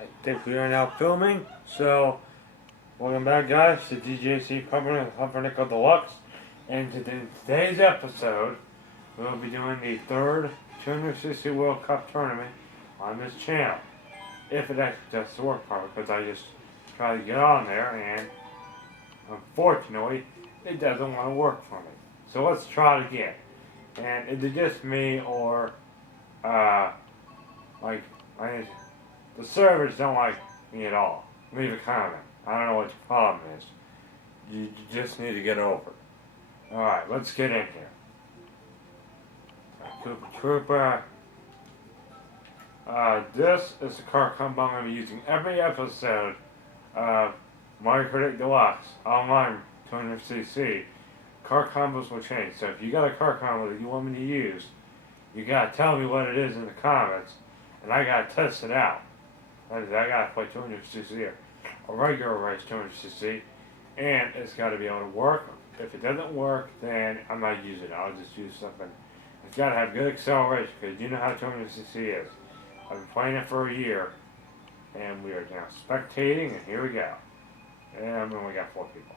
I think we are now filming, so welcome back, guys, to DJC Pumpernickel Deluxe. And today's episode, we'll be doing the third 260 World Cup tournament on this channel. If it actually does work properly, because I just tried to get on there, and unfortunately, it doesn't want to work for me. So let's try it again. And is it just me, or, the servers don't like me at all? Leave a comment. I don't know what your problem is. You just need to get over it. Alright, let's get in here. Trooper. This is the car combo I'm going to be using every episode of Mario Kart Deluxe online 200cc. Car combos will change. So if you got a car combo that you want me to use, you got to tell me what it is in the comments, and I got to test it out. I got to play 200cc, a regular race 200cc, and it's got to be able to work. If it doesn't work, then I'm not using it. I'll just use something. It's got to have good acceleration, because you know how 200cc is. I've been playing it for a year, and we are now spectating, and here we go. And then we got 4 people.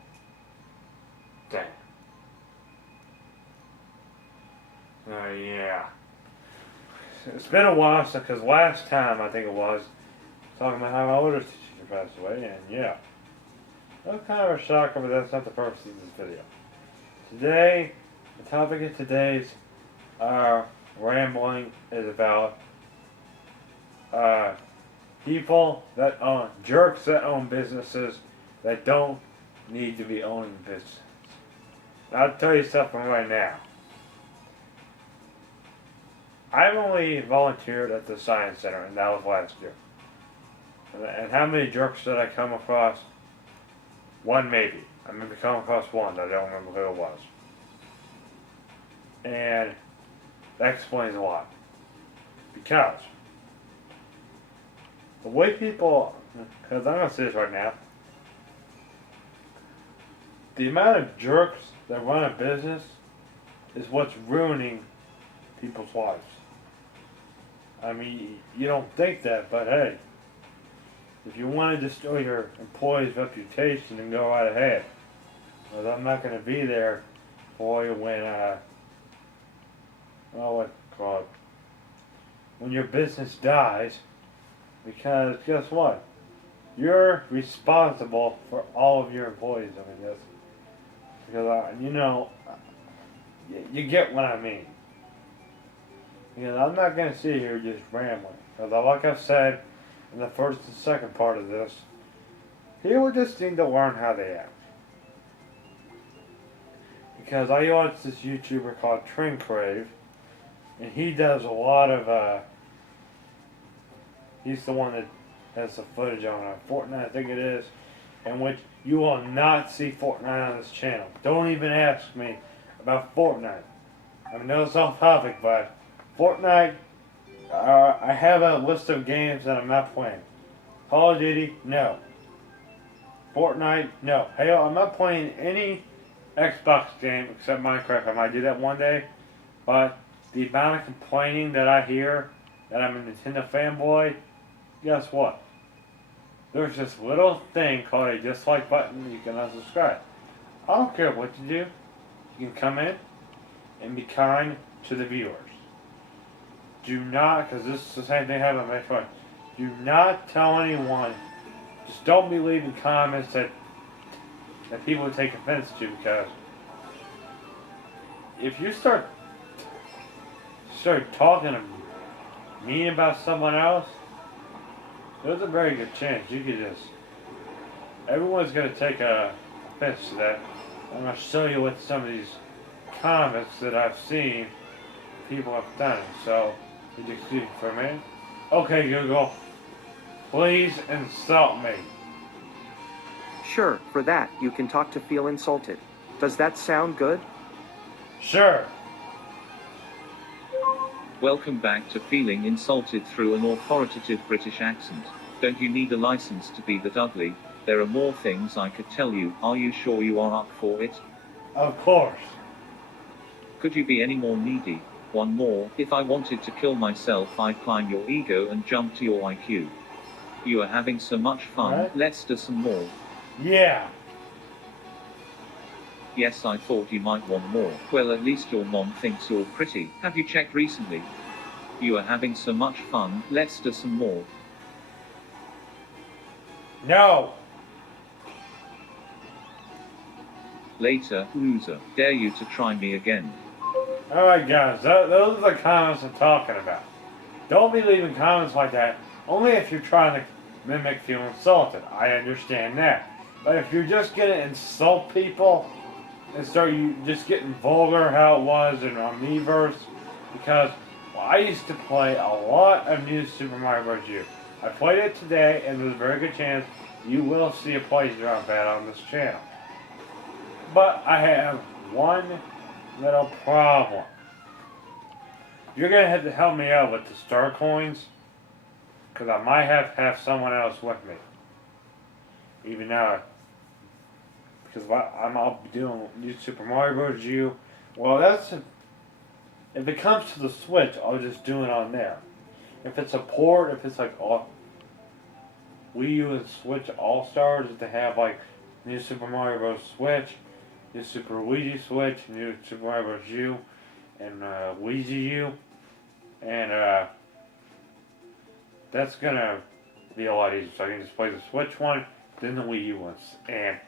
Damn. Yeah. It's been a while, because last time, I think it was, talking about how my older teacher passed away, and yeah. That was kind of a shocker, but that's not the purpose of this video. Today, the topic of today's rambling is about people that own, jerks that own businesses that don't need to be owning businesses. I'll tell you something right now. I've only volunteered at the Science Center, and that was last year. And how many jerks did I come across? One maybe. I remember coming across one, I don't remember who it was. And that explains a lot. Because the way people, because I'm going to say this right now, the amount of jerks that run a business is what's ruining people's lives. I mean, you don't think that, but hey, if you want to destroy your employee's reputation, then go right ahead. Because I'm not going to be there for you when, when your business dies. Because guess what? You're responsible for all of your employees. I mean, this. Because, you get what I mean. Because I'm not going to sit here just rambling. Because like I've said in the first and second part of this, people just need to learn how they act. Because I watch this YouTuber called Trend Crave, and he does a lot of, he's the one that has the footage on Fortnite, I think it is, in which you will not see Fortnite on this channel. Don't even ask me about Fortnite. I know it's off topic, but Fortnite, I have a list of games that I'm not playing. Call of Duty, no. Fortnite, no. Hell, I'm not playing any Xbox game except Minecraft. I might do that one day, but the amount of complaining that I hear that I'm a Nintendo fanboy, guess what? There's this little thing called a dislike button. You can unsubscribe. I don't care what you do. You can come in and be kind to the viewers. Do not, because this is the same thing happened on my phone. Do not tell anyone. Just don't be leaving comments that people would take offense to, because if you start talking mean about someone else, there's a very good chance you could just, everyone's going to take offense to that. I'm going to show you what some of these comments that I've seen people have done. So, would you excuse me for a minute? Okay, Google, please insult me. Sure, for that, you can talk to feel insulted. Does that sound good? Sure. Welcome back to Feeling Insulted through an authoritative British accent. Don't you need a license to be that ugly? There are more things I could tell you. Are you sure you are up for it? Of course. Could you be any more needy? One more. If I wanted to kill myself, I'd climb your ego and jump to your IQ. You are having so much fun, Right? let's do some more. Yeah. Yes, I thought you might want more. Well, at least your mom thinks you're pretty. Have you checked recently? You are having so much fun, let's do some more. No. Later, loser. Dare you to try me again. Alright guys, those are the comments I'm talking about. Don't be leaving comments like that, only if you're trying to mimic feeling insulted. I understand that. But if you're just gonna insult people, and start you just getting vulgar how it was in Miiverse, because I used to play a lot of new Super Mario Bros. U. I played it today, and there's a very good chance you will see a playthrough of that on this channel. But I have one little problem. You're gonna have to help me out with the star coins, because I might have to have someone else with me. Even now, because I'm all doing new Super Mario Bros. U. Well, if it comes to the Switch, I'll just do it on there. If it's a port, if it's like Wii U and Switch All Stars, if they have like new Super Mario Bros. Switch, new Super Luigi Switch, new Super Mario Bros. U, and Luigi U, and that's gonna be a lot easier. So I can just play the Switch one, then the Wii U ones, and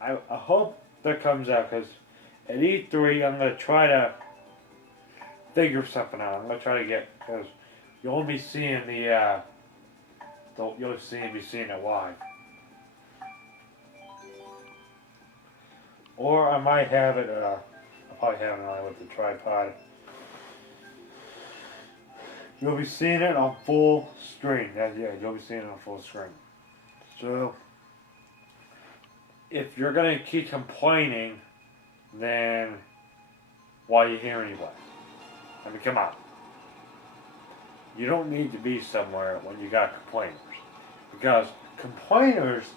I hope that comes out, because at E3 I'm gonna try to figure something out. I'm gonna try to get, because you'll be seeing you'll be seeing it live. Or I might have it, I'll probably have it on with the tripod. You'll be seeing it on full screen. Yeah, you'll be seeing it on full screen. So, if you're gonna keep complaining, then why are you here anyway? I mean, come on. You don't need to be somewhere when you got complainers. Because complaining is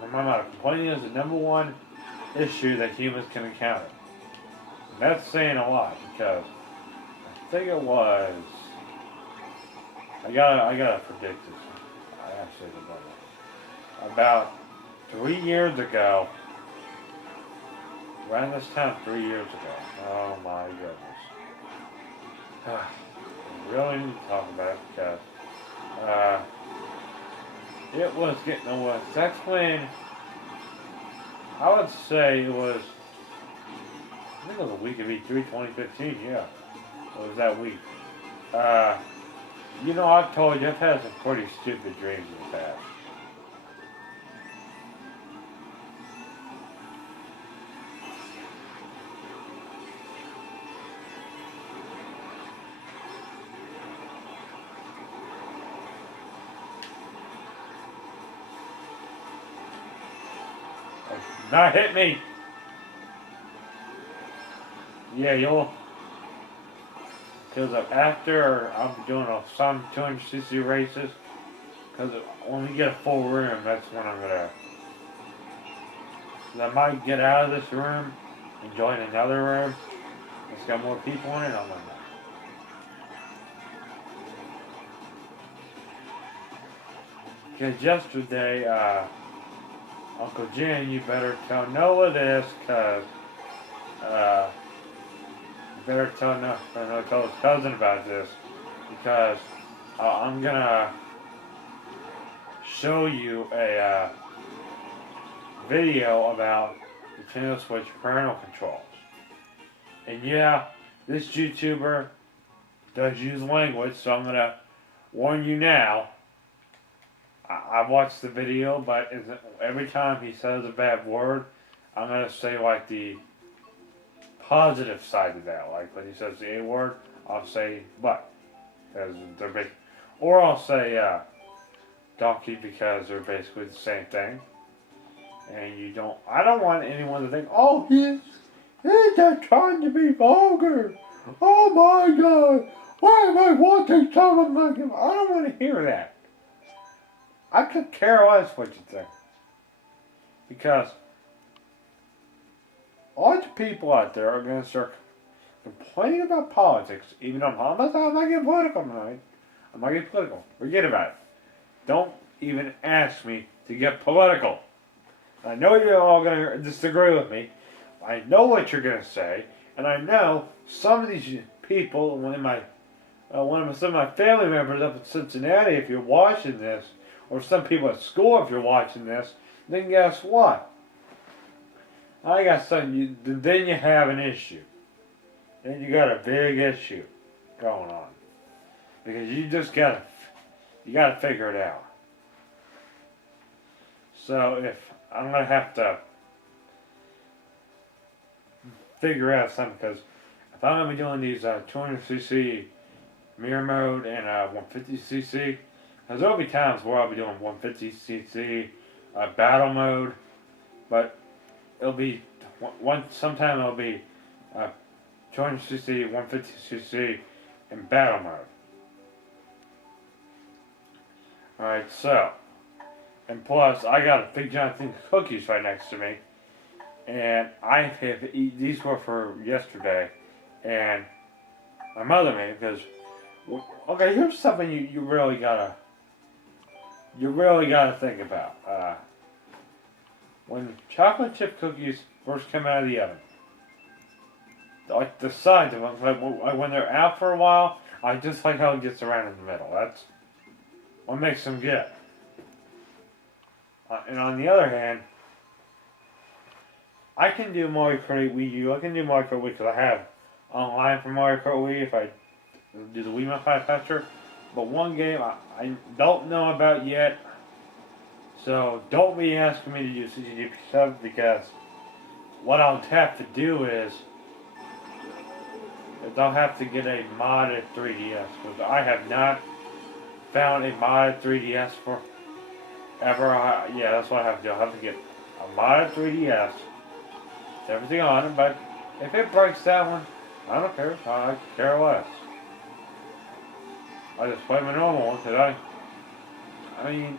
the number one issue that humans can encounter. And that's saying a lot, because I think it was, I gotta predict this. I actually don't know. About 3 years ago, around this time 3 years ago, oh my goodness. I really need to talk about it, because it was getting worse. That's when, I would say it was, I think it was a week of E3 2015, yeah. It was that week. You know, I've told you, I've had some pretty stupid dreams in the past. Not hit me! Yeah, because after I'm doing some 260 races, because when we get a full room, that's when I'm gonna, cause I might get out of this room and join another room. It's got more people in it, I'm like, because yesterday, Uncle Jen, you better tell Noah this, because, you better tell his cousin about this, because I'm gonna show you a video about Nintendo Switch parental controls. And yeah, this YouTuber does use language, so I'm gonna warn you now. I watched the video, but every time he says a bad word, I'm gonna say like the positive side of that. Like when he says the A word, I'll say but, because they're big, or I'll say donkey, because they're basically the same thing. And I don't want anyone to think, oh, he's just trying to be vulgar. Oh my God, why am I watching someone like him? I don't want to hear that. I could care less what you think. Because a lot of people out there are going to start complaining about politics, even though I'm not getting political tonight. I'm not getting political. Forget about it. Don't even ask me to get political. I know you're all going to disagree with me. I know what you're going to say, and I know some of these people, some of my family members up in Cincinnati, if you're watching this, or some people at school if you're watching this, then guess what? I got something. Then you have an issue. Then you got a big issue going on because you gotta figure it out. So if I'm gonna have to figure out something, because if I'm gonna be doing these 200cc mirror mode and 150cc, because there'll be times where I'll be doing 150cc battle mode, but it'll be sometime it'll be 200cc, 150cc in battle mode. Alright, so, and plus I got a big giant thing of cookies right next to me, and I have eaten, these were for yesterday, and my mother made, because, okay, here's something you really gotta think about. When chocolate chip cookies first come out of the oven, like the sides of them, when they're out for a while, I just like how it gets around in the middle. That's what makes them good. And on the other hand, I can do Mario Kart Wii U. I can do Mario Kart Wii because I have online for Mario Kart Wii if I do the Wii manufacturer. But one game I don't know about yet, so don't be asking me to use CGP7, because what I'll have to do is I'll have to get a modded 3DS, because I have not found a modded 3DS for ever. Yeah, that's what I have to do. I'll have to get a modded 3DS, everything on it, but if it breaks that one, I don't care. I care less. I just play my normal one, because I mean,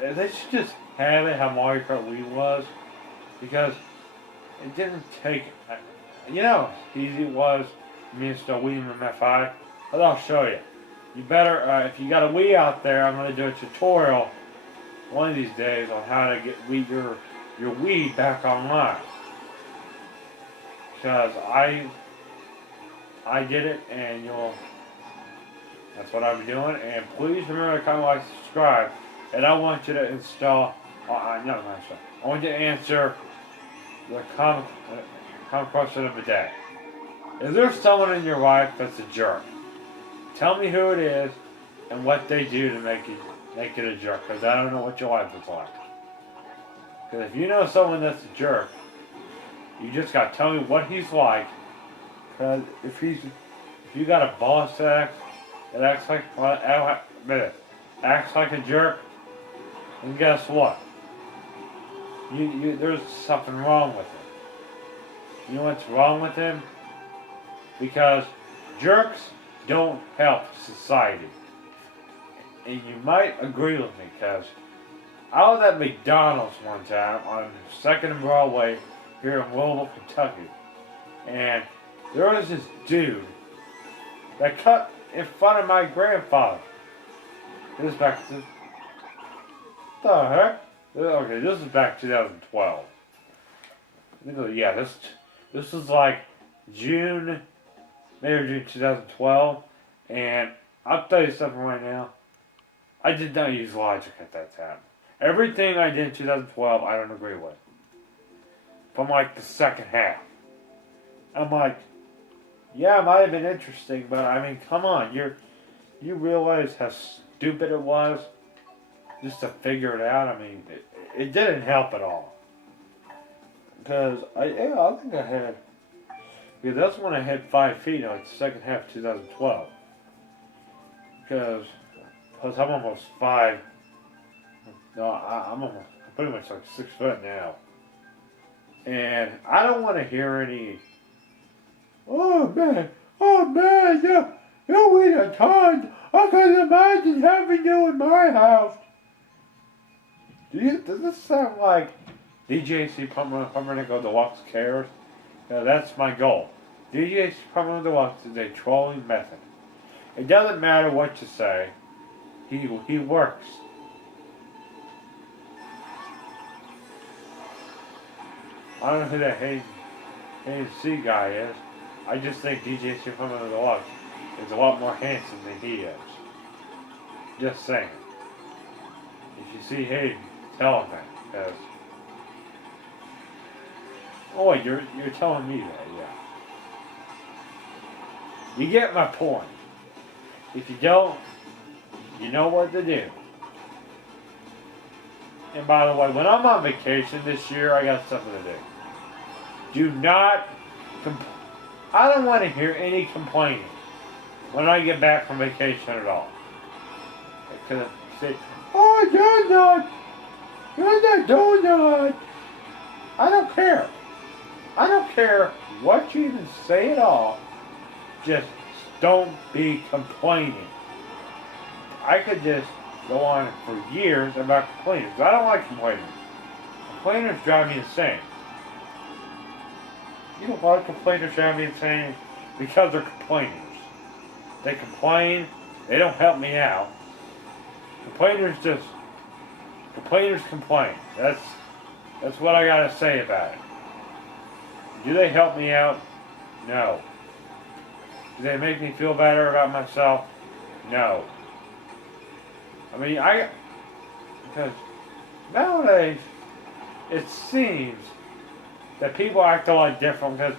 they should just have it how Mario Kart Wii was, because it didn't take, you know how easy it was for me to install Wii MFI? But I'll show you. You better, if you got a Wii out there, I'm going to do a tutorial one of these days on how to get your Wii back online. Because I did it, and that's what I'll be doing. And please remember to comment, like, subscribe. And I want you to install, I want you to answer the comment question of the day. Is there someone in your life that's a jerk? Tell me who it is and what they do to make it a jerk, because I don't know what your life is like. Because if you know someone that's a jerk, you just got to tell me what he's like. Because if you got a boss that acts like a jerk, and guess what? There's something wrong with him. You know what's wrong with him? Because jerks don't help society. And you might agree with me, because I was at McDonald's one time on 2nd and Broadway here in Louisville, Kentucky. And there was this dude that cut in front of my grandfather. This is back to... the heck? Okay, this is back 2012. Yeah, this was like June, May or June 2012, and I'll tell you something right now. I did not use logic at that time. Everything I did in 2012, I don't agree with. From like the second half. I'm like, yeah, it might have been interesting, but I mean, come on, you realize how stupid it was just to figure it out? I mean, it didn't help at all. Because I think I had, because that's when I had 5 feet, like the second half of 2012. Because I'm almost 5. No, I'm pretty much like 6 foot now. And I don't want to hear any, oh man, you need a ton. I can imagine having you in my house. Does this sound like DJC Pumpernickel Deluxe cares? Now that's my goal. DJC Pumpernickel Deluxe is a trolling method. It doesn't matter what you say. He works. I don't know who that Hayden C guy is. I just think DJ from the Deluxe is a lot more handsome than he is. Just saying. If you see Hayden, tell him that. Because, oh, you're telling me that, yeah. You get my point. If you don't, you know what to do. And by the way, when I'm on vacation this year, I got something to do. Do not I don't want to hear any complaining when I get back from vacation at all. Because say, oh, you're not doing that. I don't care. I don't care what you even say at all. Just don't be complaining. I could just go on for years about complainers. I don't like complainers. Complainers drive me insane. You know why complainers drive me insane? Because they're complainers. They complain. They don't help me out. Complainers complain. That's what I gotta say about it. Do they help me out? No. Do they make me feel better about myself? No. I mean, because nowadays, it seems that people act a lot different, because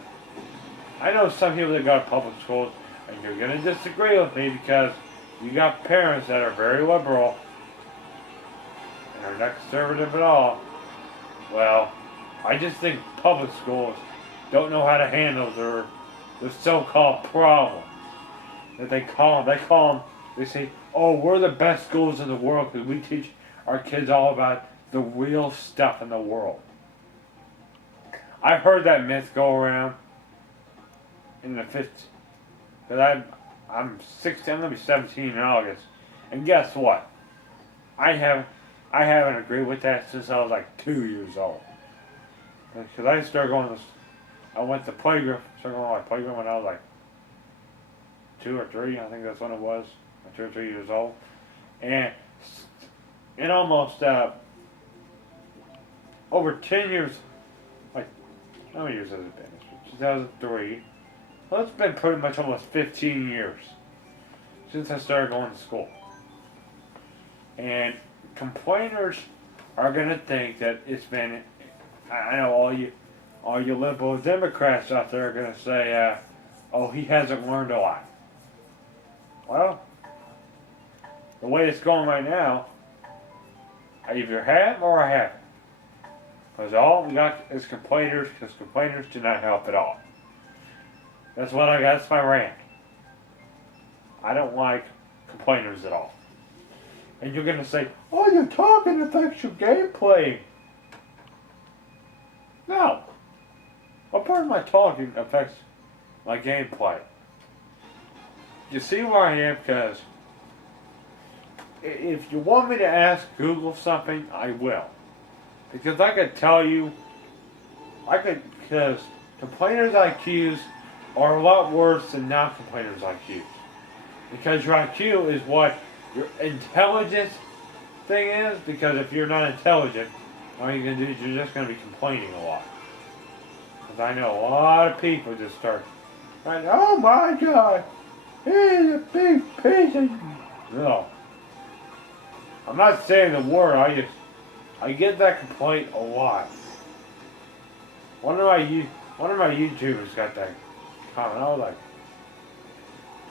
I know some people that go to public schools, and you're going to disagree with me because you got parents that are very liberal, and are not conservative at all. Well, I just think public schools don't know how to handle their so-called problems. That they say, oh, we're the best schools in the world because we teach our kids all about the real stuff in the world. I've heard that myth go around in the 50s. Because I'm 16, I'm going to be 17 in August. And guess what? I haven't agreed with that since I was like 2 years old. Because I started going to, I went to playground, started going to my playground when I was like 2 or 3, I think that's when it was, 2 or 3 years old. And in almost over 10 years, like, how many years has it been? 2003. Well, it's been pretty much almost 15 years since I started going to school. And complainers are going to think that it's been, I know all you liberal Democrats out there are going to say, oh, he hasn't learned a lot. Well, the way it's going right now, I either have or I haven't. Because all we got is complainers, because complainers do not help at all. That's what I got. That's my rant. I don't like complainers at all. And you're going to say, oh, your talking affects your gameplay. No. What part of my talking affects my gameplay? You see where I am? Because if you want me to ask Google something, I will. Because I could tell you, because complainers' IQs are a lot worse than non-complainers' IQs. Because your IQ is what your intelligence thing is, because if you're not intelligent, all you're going to do is you're just going to be complaining a lot. Because I know a lot of people just start, like, oh my God, he's a big piece of... No. I'm not saying the word, I get that complaint a lot. One of my YouTubers got that comment. I was like,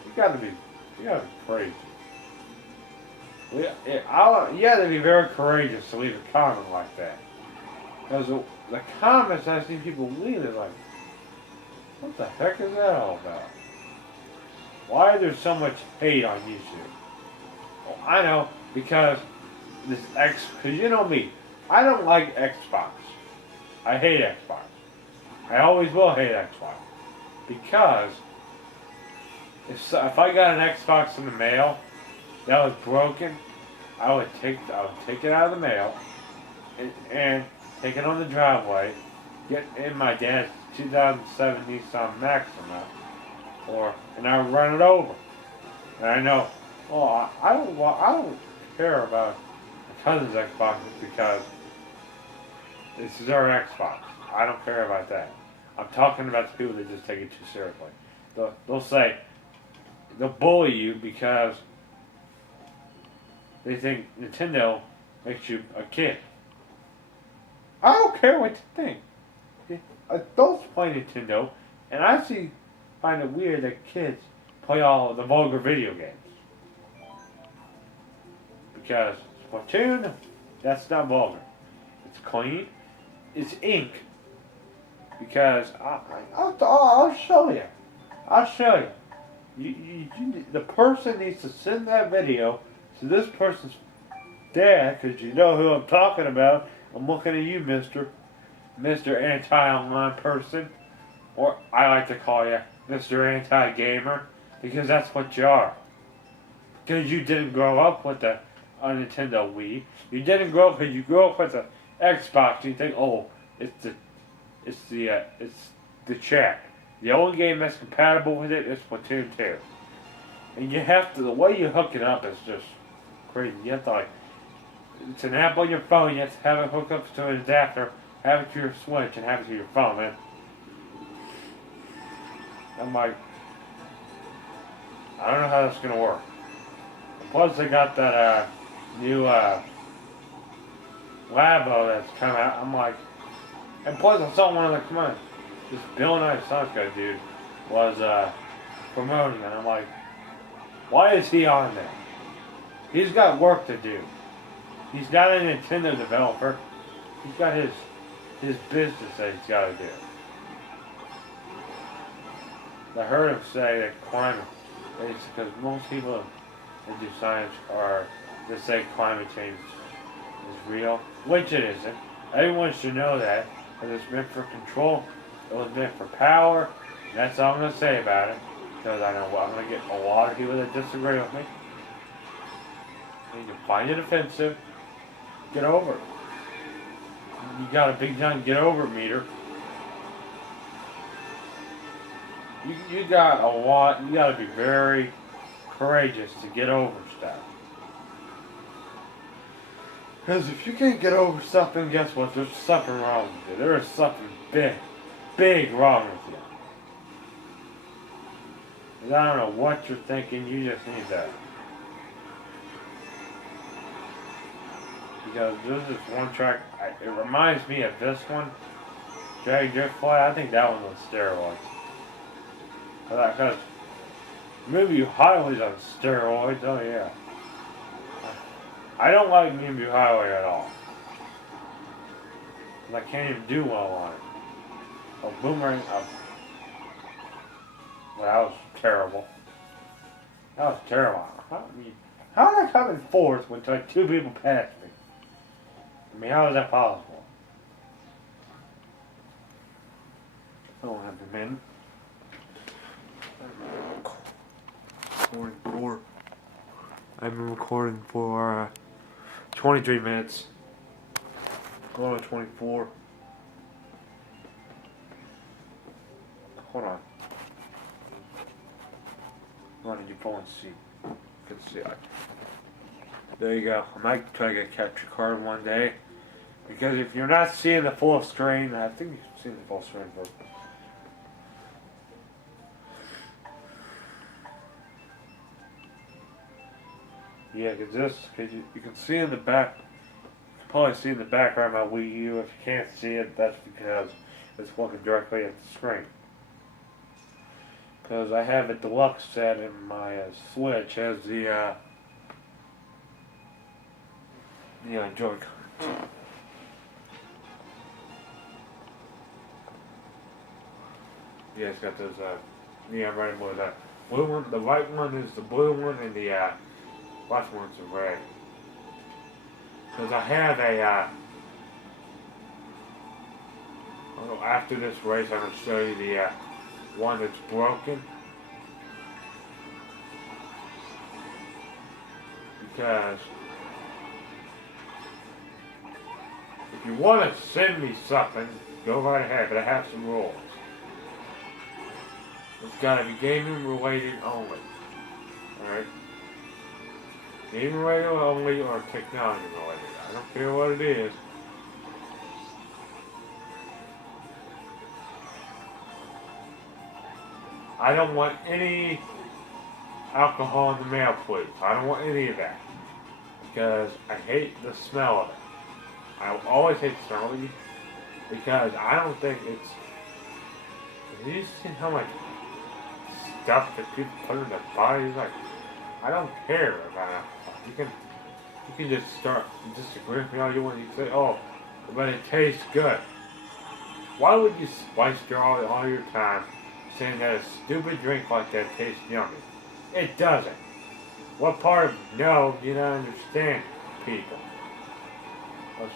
you gotta be crazy. You have to be very courageous to leave a comment like that. Because the comments I see people leave is like, what the heck is that all about? Why is there so much hate on YouTube? Well, I know, because because you know me, I don't like Xbox. I hate Xbox. I always will hate Xbox. Because if I got an Xbox in the mail that was broken, I would take it out of the mail and take it on the driveway, get in my dad's 2007 Nissan Maxima, and I would run it over. And I know, well, I don't care about my cousin's Xbox because this is their Xbox. I don't care about that. I'm talking about the people that just take it too seriously. They'll say, they'll bully you because they think Nintendo makes you a kid. I don't care what you think. Adults play Nintendo, and I actually find it weird that kids play all the vulgar video games. Because Splatoon, that's not vulgar. It's clean. It's ink. Because I'll show you. I'll show you. The person needs to send that video to this person's dad, because you know who I'm talking about. I'm looking at you, Mr. Anti-Online person. Or I like to call you Mr. Anti-Gamer, because that's what you are. Because you didn't grow up with a Nintendo Wii. You didn't grow up because you grew up with an Xbox. You think, oh, it's the chat. The only game that's compatible with it is Splatoon 2. And you have to, the way you hook it up is just crazy. You have to, like, it's an app on your phone. You have to have it hooked up to an adapter, have it to your Switch, and have it to your phone, man. I'm like, I don't know how that's gonna work. Plus, they got that new Labo that's coming out. I'm like, and plus, I saw one of the comments. This Bill Nye Sonic guy dude was promoting it. I'm like, why is he on there? He's got work to do. He's not a Nintendo developer. He's got his business that he's got to do. I heard him say that climate, it's because most people that do science they say climate change is real, which it isn't. Everyone should know that, because it's meant for control, it was meant for power, and that's all I'm going to say about it, because I know I'm going to get a lot of people that disagree with me. You can find it offensive, get over it. You got a big time get over it meter. You got a lot, you got to be very courageous to get over stuff. Because if you can't get over something, guess what? There's something wrong with you. There is something big wrong with you. And I don't know what you're thinking, you just need that. Because there's this one track, it reminds me of this one, Drag Drift Fly. I think that one was steroids. Because Movie Highway's on steroids, oh yeah. I don't like Movie Highway at all. I can't even do well on it. Oh, Boomerang, well, that was terrible. That was terrible. How did I come in fourth when like two people passed me? I mean, how is that possible? I don't have the men. I've been recording for 23 minutes. Going to 24. Hold on. Run in your phone and see. You can see. There you go. I might try to get a capture card one day. Because if you're not seeing the full screen, I think you've seen the full screen first. Yeah, because you can see in the back, you can probably see in the background my Wii U. If you can't see it, that's because it's looking directly at the screen. Because I have a Deluxe set in my Switch has the Joy-Con. Yeah, it's got those right with that blue one. The white one is the blue one, and the last one's the red. Because I have a after this race, I'm going to show you the one that's broken. Because if you want to send me something, go right ahead, but I have some rules. It's got to be gaming related only. Alright? Even radio only or technology related. I don't care what it is. I don't want any alcohol in the mail, please. I don't want any of that. Because I hate the smell of it. I always hate the smell of it because I don't think it's... Have you seen how much stuff that people put in their bodies? Like, I don't care about alcohol. You can just start disagreeing with me all you want. You can say, oh, but it tastes good. Why would you waste all your time saying that a stupid drink like that tastes yummy? It doesn't. What part of no do you not understand, people?